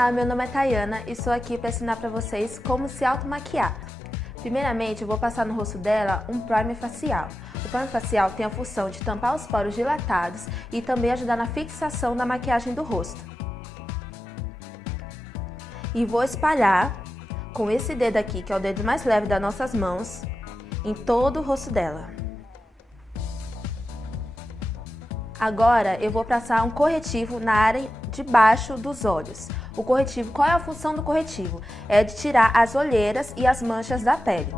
Olá, meu nome é Tayana e estou aqui para ensinar para vocês como se automaquiar. Primeiramente, eu vou passar no rosto dela um primer facial. O primer facial tem a função de tampar os poros dilatados e também ajudar na fixação da maquiagem do rosto. E vou espalhar com esse dedo aqui, que é o dedo mais leve das nossas mãos, em todo o rosto dela. Agora eu vou passar um corretivo na área de baixo dos olhos. O corretivo, qual é a função do corretivo? É de tirar as olheiras e as manchas da pele.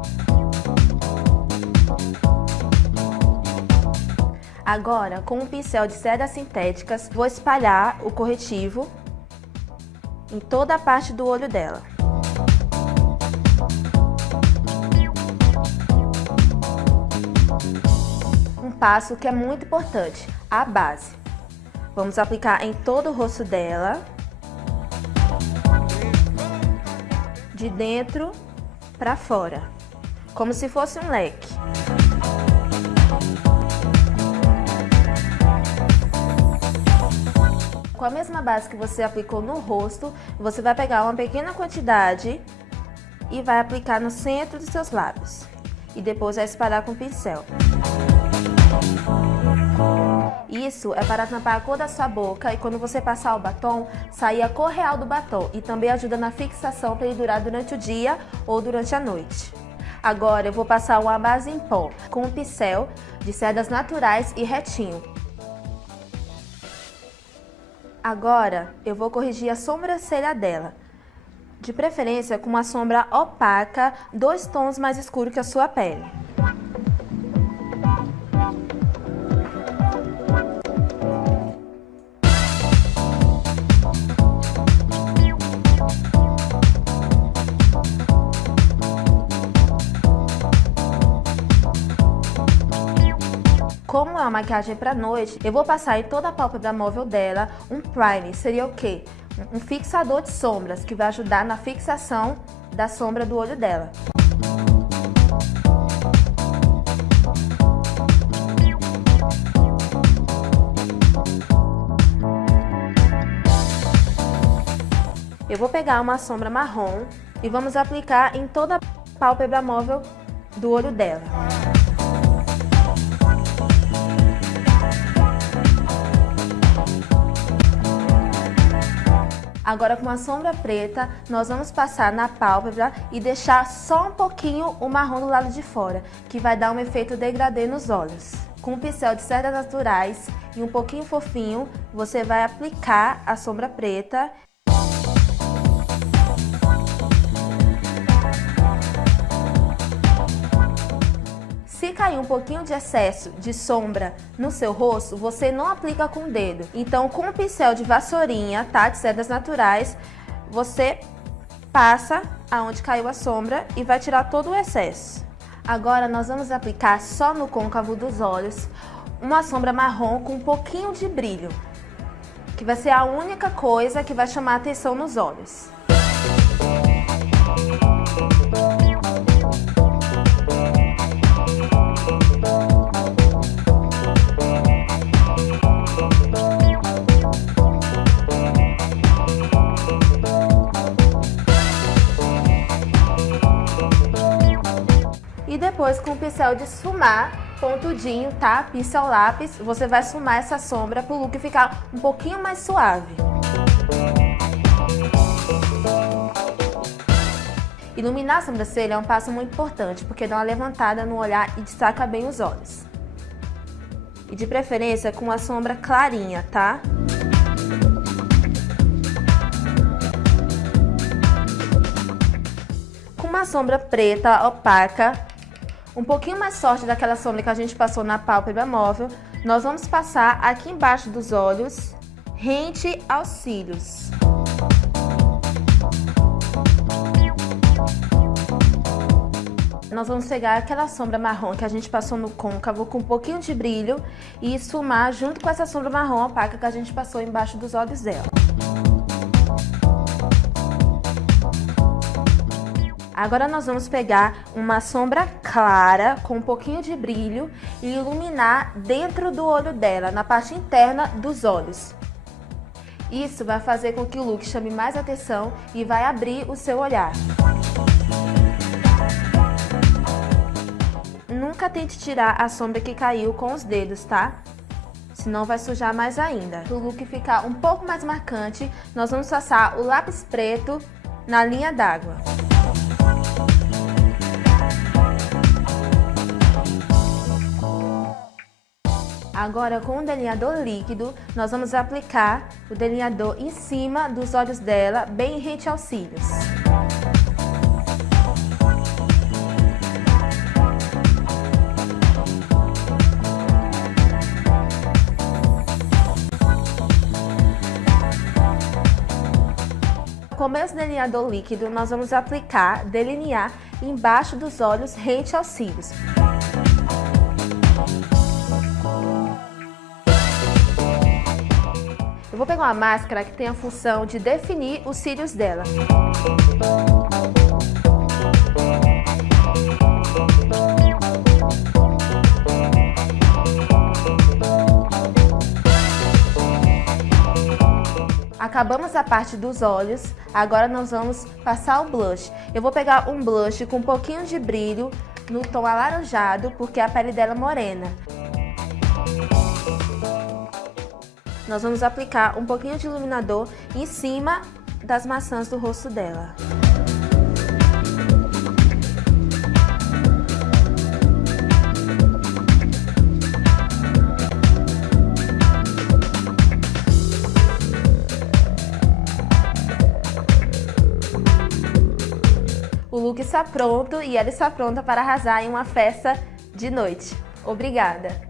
Agora, com um pincel de cerdas sintéticas, vou espalhar o corretivo em toda a parte do olho dela. Um passo que é muito importante, a base. Vamos aplicar em todo o rosto dela, de dentro para fora, como se fosse um leque. Com a mesma base que você aplicou no rosto, você vai pegar uma pequena quantidade e vai aplicar no centro dos seus lábios. E depois vai espalhar com o pincel. Isso é para tampar a cor da sua boca e quando você passar o batom, sair a cor real do batom e também ajuda na fixação para ele durar durante o dia ou durante a noite. Agora eu vou passar uma base em pó com um pincel de cerdas naturais e retinho. Agora eu vou corrigir a sobrancelha dela, de preferência com uma sombra opaca, 2 tons mais escuros que a sua pele. Como é uma maquiagem para noite, eu vou passar em toda a pálpebra móvel dela um primer. Seria o quê? Um fixador de sombras, que vai ajudar na fixação da sombra do olho dela. Eu vou pegar uma sombra marrom e vamos aplicar em toda a pálpebra móvel do olho dela. Agora com a sombra preta, nós vamos passar na pálpebra e deixar só um pouquinho o marrom do lado de fora, que vai dar um efeito degradê nos olhos. Com um pincel de cerdas naturais e um pouquinho fofinho, você vai aplicar a sombra preta. Se cair um pouquinho de excesso de sombra no seu rosto, você não aplica com o dedo. Então, com o pincel de vassourinha, tá? De cerdas naturais, você passa aonde caiu a sombra e vai tirar todo o excesso. Agora, nós vamos aplicar só no côncavo dos olhos uma sombra marrom com um pouquinho de brilho, que vai ser a única coisa que vai chamar a atenção nos olhos. E depois com o pincel de esfumar, pontudinho, tá? Pincel lápis, você vai esfumar essa sombra para o look ficar um pouquinho mais suave. Iluminar a sobrancelha é um passo muito importante, porque dá uma levantada no olhar e destaca bem os olhos. E de preferência com uma sombra clarinha, tá? Com uma sombra preta, opaca, um pouquinho mais forte daquela sombra que a gente passou na pálpebra móvel, nós vamos passar aqui embaixo dos olhos, rente aos cílios. Nós vamos pegar aquela sombra marrom que a gente passou no côncavo com um pouquinho de brilho e esfumar junto com essa sombra marrom opaca que a gente passou embaixo dos olhos dela. Agora nós vamos pegar uma sombra clara com um pouquinho de brilho e iluminar dentro do olho dela, na parte interna dos olhos. Isso vai fazer com que o look chame mais atenção e vai abrir o seu olhar. Nunca tente tirar a sombra que caiu com os dedos, tá? Senão vai sujar mais ainda. Para o look ficar um pouco mais marcante, nós vamos passar o lápis preto na linha d'água. Agora, com o delineador líquido, nós vamos aplicar o delineador em cima dos olhos dela, bem rente aos cílios. Com o mesmo delineador líquido, nós vamos delinear embaixo dos olhos, rente aos cílios. Eu vou pegar uma máscara que tem a função de definir os cílios dela. Acabamos a parte dos olhos, agora nós vamos passar o blush. Eu vou pegar um blush com um pouquinho de brilho no tom alaranjado, porque a pele dela é morena. Nós vamos aplicar um pouquinho de iluminador em cima das maçãs do rosto dela. O look está pronto e ela está pronta para arrasar em uma festa de noite. Obrigada!